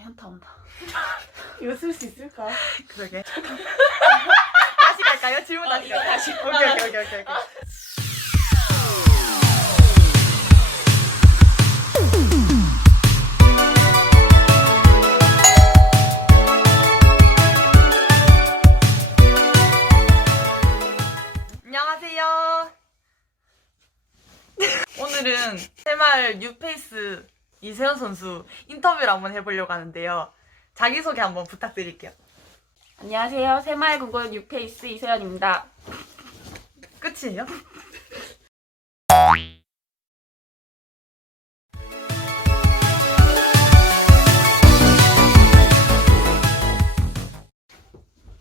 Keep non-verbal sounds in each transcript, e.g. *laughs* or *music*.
현타 온다. *laughs* 이거 쓸 수 있을까? 그러게. *laughs* 다시 갈까요? 질문 어, 다시 이거 갈까요? 다시. 오케이, 오케이, 오케이, 오케이. 오케이. 안녕하세요. 오늘은 새마을 뉴페이스 이세현 선수 인터뷰를 한번 해보려고 하는데요. 자기소개 한번 부탁드릴게요. 안녕하세요. 새마을 군고 뉴페이스 이세연입니다. 끝이에요?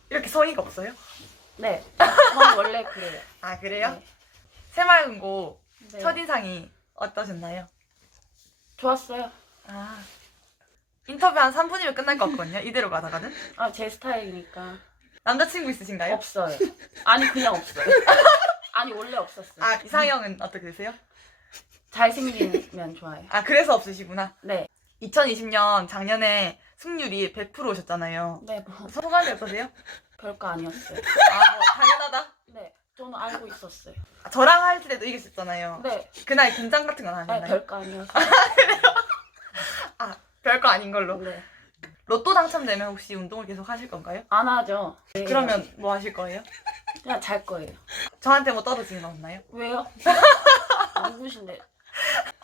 이렇게 성의가 없어요? 네. 저는 원래 그래요. 아 그래요? 네. 새마을금고 네. 첫인상이 어떠셨나요? 좋았어요. 아 인터뷰 한 3분이면 끝날 것 같거든요 이대로 가다가는 아, 제 스타일이니까. 남자친구 있으신가요? 없어요. 아니, 그냥 없어요. *laughs* 아니, 원래 없었어요. 아 이상형은 어떻게 되세요? 잘생기면 좋아요. 아 그래서 없으시구나 네. 2020년 작년에 승률이 100% 오셨잖아요 네, 뭐, 소감이 어떠세요? 별거 아니었어요. 아 뭐, 당연하다 네. 저는 알고 있었어요. 아, 저랑 할 때도 이겼었잖아요 네. 그날 긴장 같은 건안 아니, 하셨나요? 별거 아니었어요. 별거 아닌 걸로 네. 로또 당첨되면 혹시 운동을 계속 하실 건가요? 안 하죠. 네. 그러면 뭐 하실 거예요? 그냥 잘 거예요. 저한테 뭐 떨어지는 거 없나요? 왜요? *laughs* 누구신데?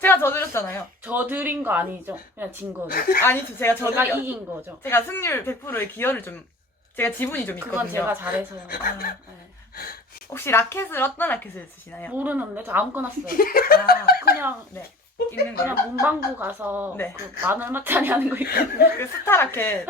제가 져드렸잖아요 저 드린 거 아니죠? 그냥 진 거죠. 아니죠 제가 제가 져드려 이긴 거죠. 제가 승률 100%의 기여를 좀 제가 지분이 좀 있거든요 그건 제가 잘해서. 아, 네. 혹시 라켓을 어떤 라켓을 쓰시나요? 모르는데 저 아무거나 써요. *laughs* 아, 그냥 네 있는 거요? 그냥 문방구 가서 네. 그만 얼마짜리 하는 거 있거든요. 그 스타 라켓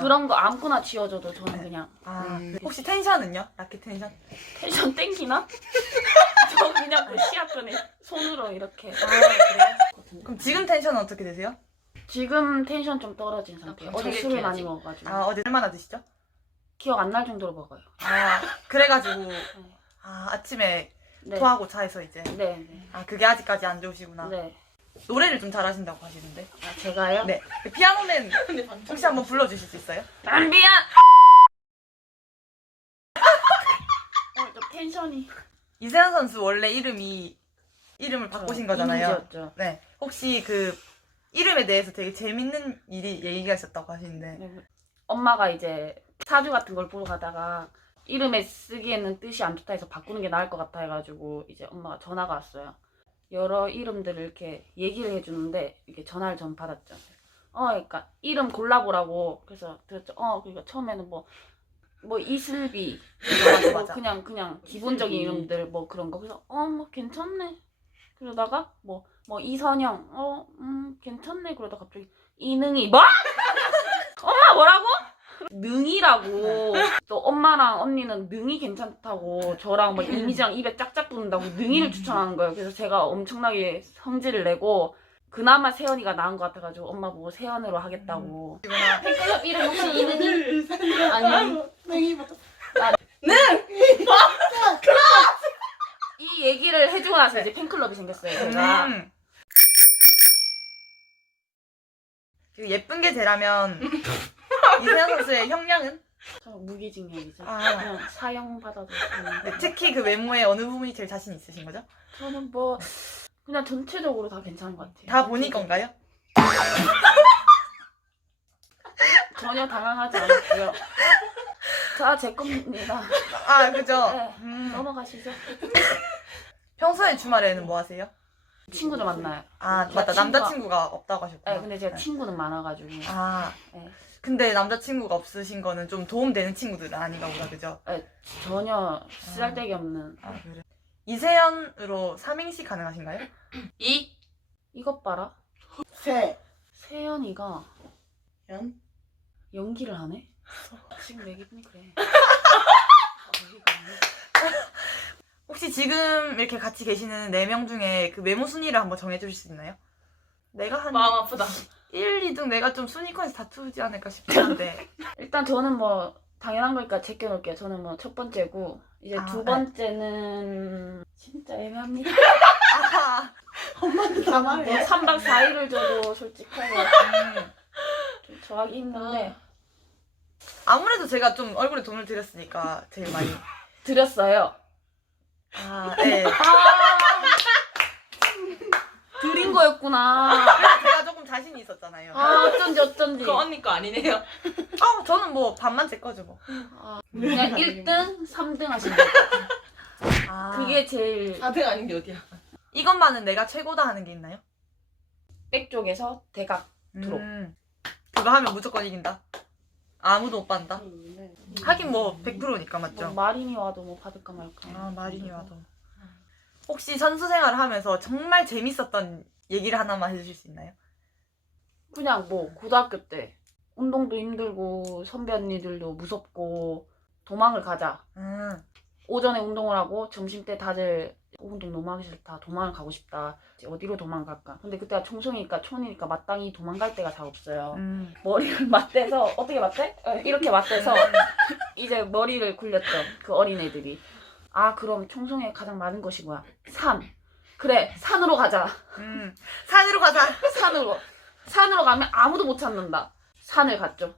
그런 거 아무거나 쥐어줘도 저는 네. 그냥 아, 혹시 텐션은요? 라켓 텐션? 텐션 땡기나? *laughs* 저 그냥 그 시합 전에 손으로 이렇게. 아 그래요? 거든요. 그럼 지금 텐션은 어떻게 되세요? 지금 텐션 좀 떨어진 상태예요. 그럼 어제 술을 많이. 먹어가지고 아 어제 얼마나 드시죠? 기억 안 날 정도로 먹어요. 아 그래가지고 네. 아 아침에 네. 토하고 차에서 이제 네. 네. 아 그게 아직까지 안 좋으시구나 네. 노래를 좀 잘하신다고 하시는데 아, 제가요? 네 피아노맨 *laughs* 근데 방금 혹시 한번 불러주실 수 있어요? *laughs* 오늘 좀 텐션이 이세현 선수 원래 이름이 이름을 바꾸신 거잖아요. 이미지였죠. 네. 혹시 그 이름에 대해서 되게 재밌는 일이 얘기가 있었다고 하시는데. 네, 엄마가 이제 사주 같은 걸 보러 가다가 이름에 쓰기에는 뜻이 안 좋다 해서 바꾸는 게 나을 것 같아 해가지고 이제 엄마가 전화가 왔어요. 여러 이름들을 이렇게 얘기를 해주는데 이게 전화를 전 받았죠. 어, 그러니까 이름 골라보라고 그래서 들었죠. 어, 그러니까 처음에는 뭐. 뭐 이슬비 맞아, 뭐 맞아. 그냥 그냥 기본적인 이슬비. 이름들 뭐 그런 거 그래서 어 뭐 괜찮네 그러다가 뭐 뭐 이선영 어 음 괜찮네 그러다 갑자기 이능이 뭐 *laughs* 엄마 뭐라고 능이라고 또 엄마랑 언니는 능이 괜찮다고 저랑 뭐 이미지랑 입에 짝짝 붙는다고 능이를 추천하는 거예요 그래서 제가 엄청나게 성질을 내고 그나마 세연이가 나은 것 같아가지고 엄마 보고 세연으로 하겠다고 팬클럽 이름 혹시 이능이 아니 땡이부터 이 얘기를 해주고 나서 이제 팬클럽이 생겼어요 제가 음. 그 예쁜 게 제라면 이세현 선수의 형량은? 저 무기징역이죠 아. 그냥 사형 받아도 되는데 네, 특히 그 외모의 어느 부분이 제일 자신 있으신 거죠? 저는 뭐 그냥 전체적으로 다 괜찮은 것 같아요 다 본인 건가요? *laughs* 전혀 당황하지 않았고요 자제 겁니다 아 그죠? 네. 음. 넘어가시죠 평소에 주말에는 뭐 하세요? 친구도 만나요 아 맞다 친구가- 남자친구가 없다고 하셨구나 네, 근데 제가 네. 친구는 많아가지고 아 네. 근데 남자친구가 없으신 거는 좀 도움되는 친구들은 아닌가 보다 그죠? 네, 전혀 쓰잘데기 없는 아 그래 이세연으로 삼행시 가능하신가요? 이 이것 봐라 세. 세연이가 연. 연기를 하네 지금 내 기분이 그래 *laughs* 혹시 지금 이렇게 같이 계시는 네 명 중에 그 메모 순위를 한번 정해주실 수 있나요? 내가 한 마음 아프다. 1, 2등 내가 좀 순위권에서 다투지 않을까 싶긴 한데 *laughs* 일단 저는 뭐 당연한 거니까 제껴놓을게요. 저는 뭐 첫 번째고 이제 아, 두 네. 번째는 진짜 애매합니다. 엄마한테 다 말해. 뭐 3박 4일을 줘도 솔직하게 음, 좋아하기 힘든데 아무래도 제가 좀 얼굴에 돈을 들였으니까 제일 많이. *laughs* 드렸어요. 아, 네. *laughs* 드린 거였구나. 자신이 있었잖아요. 아 어쩐지 어쩐지. 그거 언니 거 아니네요. 아, 저는 뭐 반만 제 거죠 뭐. 아, 그냥 1등, 3등 하신 거예요. 아, 그게 제일 4등 아닌 게 어디야? 이것만은 내가 최고다 하는 게 있나요? 백 쪽에서 대각. 드롭. 음, 그거 하면 무조건 이긴다. 아무도 못 받는다. 네. 하긴 뭐 100%니까 뭐 맞죠? 마린이 와도 뭐 받을까 말까. 아 마린이 와도. 혹시 선수 생활을 하면서 정말 재밌었던 얘기를 하나만 해주실 수 있나요? 그냥 뭐 고등학교 때 운동도 힘들고 선배 언니들도 무섭고 도망을 가자. 음, 오전에 운동을 하고 점심 때 다들 어, 운동 너무 하기 싫다. 도망을 가고 싶다. 어디로 도망갈까? 근데 그때가 청소니까 촌이니까 마땅히 도망갈 데가 잘 없어요. 음. 머리를 *laughs* 맞대서 어떻게 맞대? 어, 이렇게 맞대서 *laughs* 이제 머리를 굴렸죠. 그 어린애들이. 아 그럼 청송에 가장 많은 것이 뭐야? 산. 그래 산으로 가자. 음. 산으로 가자. *laughs* 산으로. 산으로 가면 아무도 못 찾는다. 산을 갔죠.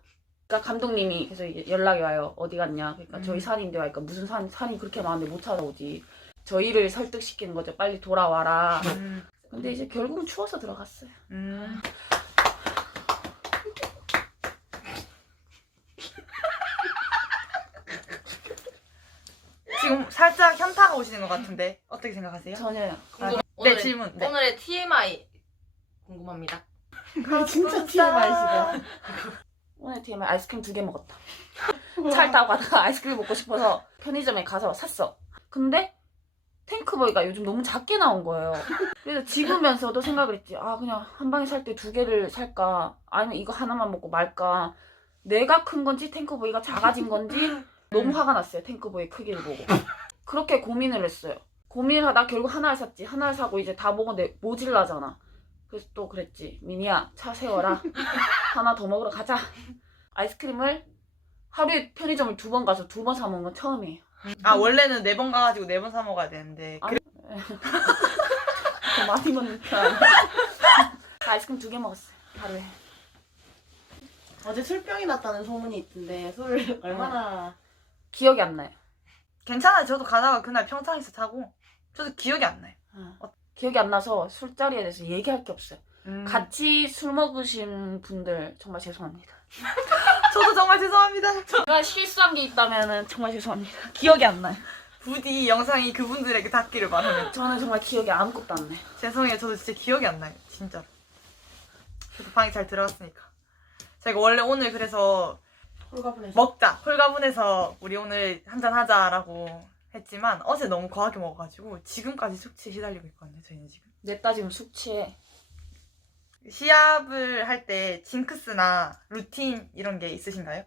그러니까 감독님이 계속 이게 연락이 와요. 어디 갔냐? 그러니까 음. 저희 산인데 와니까 무슨 산 산이 그렇게 많은데 못 찾아오지. 저희를 설득시키는 거죠. 빨리 돌아와라. 음. 근데 이제 결국은 추워서 들어갔어요. 음. *laughs* 지금 살짝 현타가 오시는 것 같은데 어떻게 생각하세요? 전혀요. 네 오늘의- 질문. 네. 오늘의 TMI 궁금합니다. 아, 진짜 TMI시다. 오늘 TMI 아이스크림 두 개 먹었다. 차를 타고 가다가 *laughs* 아이스크림 먹고 싶어서 편의점에 가서 샀어. 근데 탱크보이가 요즘 너무 작게 나온 거예요. 그래서 집으면서도 생각을 했지. 아 그냥 한 방에 살 때 두 개를 살까? 아니면 이거 하나만 먹고 말까? 내가 큰 건지 탱크보이가 작아진 건지 너무 화가 났어요. 탱크보이 크기를 보고. 그렇게 고민을 했어요. 고민을 하다 결국 하나를 샀지. 하나를 사고 이제 다 먹었는데 모질라잖아. 그래서 또 그랬지. 미니야 차 세워라. *laughs* 하나 더 먹으러 가자. 아이스크림을 하루에 편의점을 두 번 가서 두 번 사 먹은 건 처음이에요. 아 원래는 네 번 가가지고 네 번 사 먹어야 되는데 아, *laughs* 더 많이 먹는 편. *laughs* 아이스크림 두 개 먹었어요. 하루에. 어제 술병이 났다는 소문이 있던데 술 얼마나 기억이 안 나요. 괜찮아요. 저도 가다가 그날 평창에서 타고 저도 기억이 안 나요. 어. 기억이 안 나서 술자리에 대해서 얘기할 게 없어요. 음. 같이 술 먹으신 분들 정말 죄송합니다. *laughs* 저도 정말 죄송합니다. 저 제가 실수한 게 있다면 정말 죄송합니다. 기억이 안 나요. 부디 영상이 그분들에게 닿기를 바라면 저는 정말 기억이 아무것도 안 나요. 죄송해요. 저도 진짜 기억이 안 나요. 진짜로. 저도 방에 잘 들어갔으니까. 제가 원래 오늘 그래서 홀가분해서 먹자. 홀가분해서 우리 오늘 한잔 하자라고 했지만 어제 너무 과하게 먹어가지고 지금까지 숙취에 시달리고 있거든요. 저희는 지금. 냈다 지금 숙취에 시합을 할 때 징크스나 루틴 이런 게 있으신가요?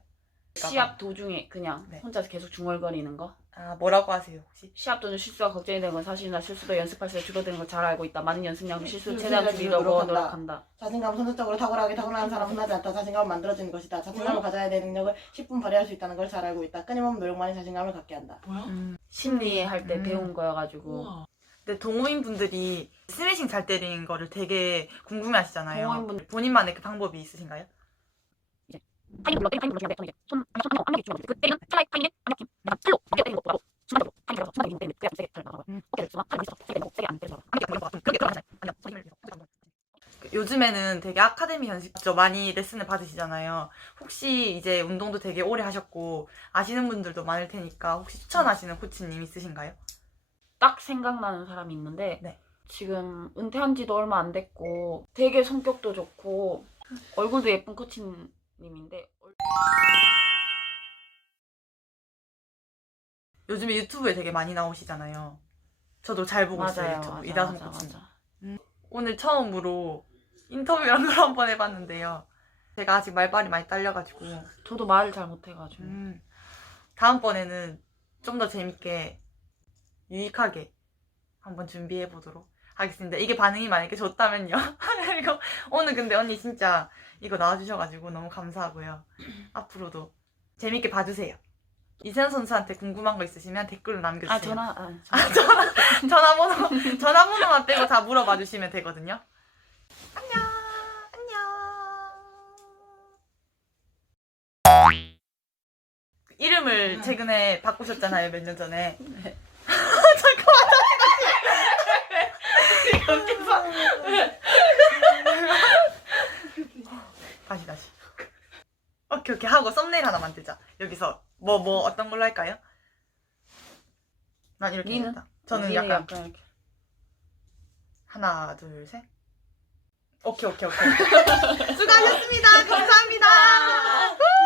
시합 도중에 그냥 네. 혼자서 계속 중얼거리는 거. 아 뭐라고 하세요 혹시? 시합 도중 실수가 걱정이 되는 건 사실이나 실수도 연습할수록 줄어드는 걸 잘 알고 있다. 많은 연습량으로 실수를 최대한 줄이려고 노력한다. 노력한다. 자신감 선천적으로 탁월하게 타고난 사람은 흔하지 않다. 자신감을 만들어지는 것이다. 자신감을 가져야 될 능력을 10분 발휘할 수 있다는 걸 잘 알고 있다. 끊임없는 노력만이 자신감을 갖게 한다. 뭐야? 음. 심리 할때 음. 배운 거여가지고 우와. 근데 동호인 분들이 스매싱 잘 때리는 거를 되게 궁금해하시잖아요. 동호인분들. 본인만의 그 방법이 있으신가요? 파인을 눌러 때리는 파인을 눌러 때리는 손 아니 손 압력이 중요한데 그 때리는 슬라이 파인의 압력힘 약간 팔로 어깨 때리는 것보다도 순간적으로 파인 들어서 순간적으로 때리는 그게 좀 세게 잘 나가고 음. 어깨를 쓰면 팔을 세게 때리고 세게 안 때려서 압력이 들어가는 것 같은 그런 게 들어가잖아요. 아니요. 소리를 내서 그 요즘에는 되게 아카데미 현식죠 많이 레슨을 받으시잖아요. 혹시 이제 운동도 되게 오래 하셨고 아시는 분들도 많을 테니까 혹시 추천하시는 코치님 있으신가요? 딱 생각나는 사람이 있는데 네. 지금 은퇴한 지도 얼마 안 됐고 되게 성격도 좋고 얼굴도 예쁜 코치님인데 요즘에 유튜브에 되게 많이 나오시잖아요. 저도 잘 보고 있어요 맞아요. 유튜브 맞아, 이다솜 맞아, 코치님. 맞아. 오늘 처음으로 인터뷰 이런 걸 한번 해봤는데요. 제가 아직 말발이 많이 딸려가지고 저도 말을 잘 못해가지고 음, 다음번에는 좀 더 재밌게 유익하게 한번 준비해 보도록 하겠습니다. 이게 반응이 만약에 좋다면요. *laughs* 그리고 오늘 근데 언니 진짜 이거 나와주셔가지고 너무 감사하고요. *clears throat* 앞으로도 재밌게 봐주세요. 이세현 선수한테 궁금한 거 있으시면 댓글로 남겨주세요. 아 전화 아, 전화 아, 전화 *laughs* 전화번호 전화번호만 빼고 다 물어봐 주시면 되거든요. 안녕 안녕. 이름을 음. 최근에 바꾸셨잖아요 몇 년 전에. 네. 다시 다시. 오케이 오케이 하고 썸네일 하나 만들자. 여기서 뭐 뭐 어떤 걸로 할까요? 난 이렇게 니는? 했다. 저는 약간 이렇게. 하나 둘 셋. 오케이 오케이 오케이. *laughs* 수고하셨습니다. 감사합니다. *laughs*